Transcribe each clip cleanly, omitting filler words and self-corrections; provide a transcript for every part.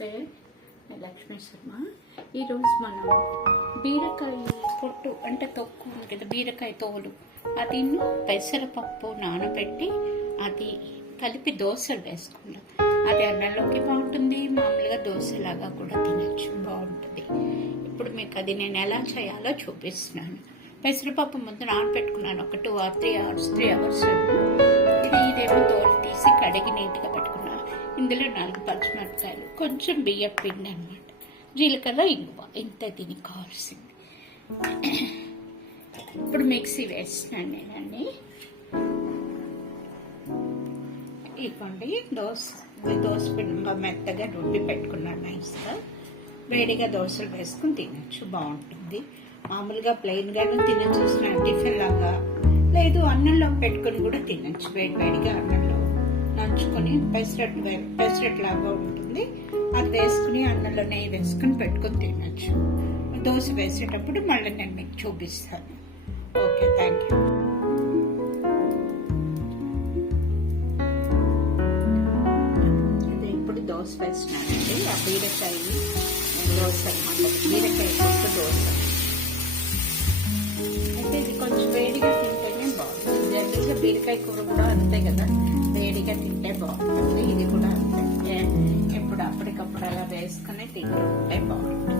నమస్తే, లక్ష్మీ శర్మ. ఈరోజు మనం బీరకాయ పొట్టు అంటే తొక్కు ఉంది కదా, బీరకాయ తోలు, అది పెసరపప్పు నానబెట్టి అది కలిపి దోశలు వేసుకుందాం. అది అన్నంలోకి బాగుంటుంది, మామూలుగా దోశలాగా కూడా తినచ్చు, బాగుంటుంది. ఇప్పుడు మీకు అది నేను ఎలా చేయాలో చూపిస్తున్నాను. పెసరపప్పు ముందు నానబెట్టుకున్నాను ఒక 2 or 3 hours. ఇదేమో తోలు తీసి కడిగి నీట్గా పెట్టుకున్నాను. ఇందులో 4 పచ్చిమిరపకాయలు, కొంచెం బియ్యం పిండి అనమాట, జీలకర్ర, ఇంగువ, ఇంత దీనికి కావాల్సింది. ఇప్పుడు మిక్సీ వేస్తున్నాను నేనండి. ఇవ్వండి దోశ పిండి మెత్తగా రుబ్బి పెట్టుకున్నాను నైస్గా. వేడిగా దోశలు వేసుకుని తినచ్చు, బాగుంటుంది. మామూలుగా ప్లెయిన్గాను తినచ్చు, టిఫిన్ లాగా, లేదు అన్నంలో పెట్టుకొని కూడా తినచ్చు. వేడిగా అన్నంలో నంచుకొని పెసరట్ లాగా ఉంటుంది, అది వేసుకుని అన్నంలో నెయ్యి వేసుకుని పెట్టుకొని తినచ్చు. దోశ వేసేటప్పుడు మళ్ళీ నేను మీకు చూపిస్తాను. Okay, thank you. ఇప్పుడు దోశ వేస్తున్నానండి. ఆ బీరకాయ దోశ అనమాట, బీరకాయ పొట్టు దోశ. అయితే ఇది కొంచెం వేడిగా తింటేనే బాగుంటుంది. జనరల్గా బీరకాయ కూర కూడా అంతే కదా, వేడిగా తింటే బాగుంటుంది. ఇది కూడా అంతే, ఇప్పుడు అప్పటికప్పుడు అలా వేసుకుని తింటుంటే బాగుంటుంది.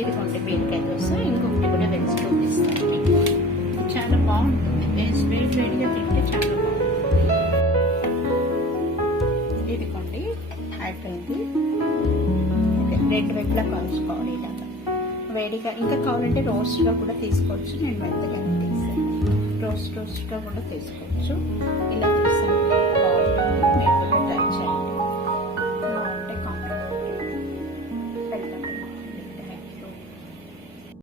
ఇది కొంటే బీరకాయ దోశ. ఇంకొకటి కూడా వేసి చూపిస్తాను మీకు, చాలా బాగుంటుంది. వేడిగా తింటే చాలా బాగుంటుంది. ఇది కొండి అయిపోయింది. రెండు వైపులా కాల్చుకోవాలి ఇలాగా వేడిగా. ఇంకా కావాలంటే రోస్ట్గా కూడా తీసుకోవచ్చు, నేను మెత్తగా తీసాను. రోస్ట్గా కూడా తీసుకోవచ్చు. ఇలా తీసాను.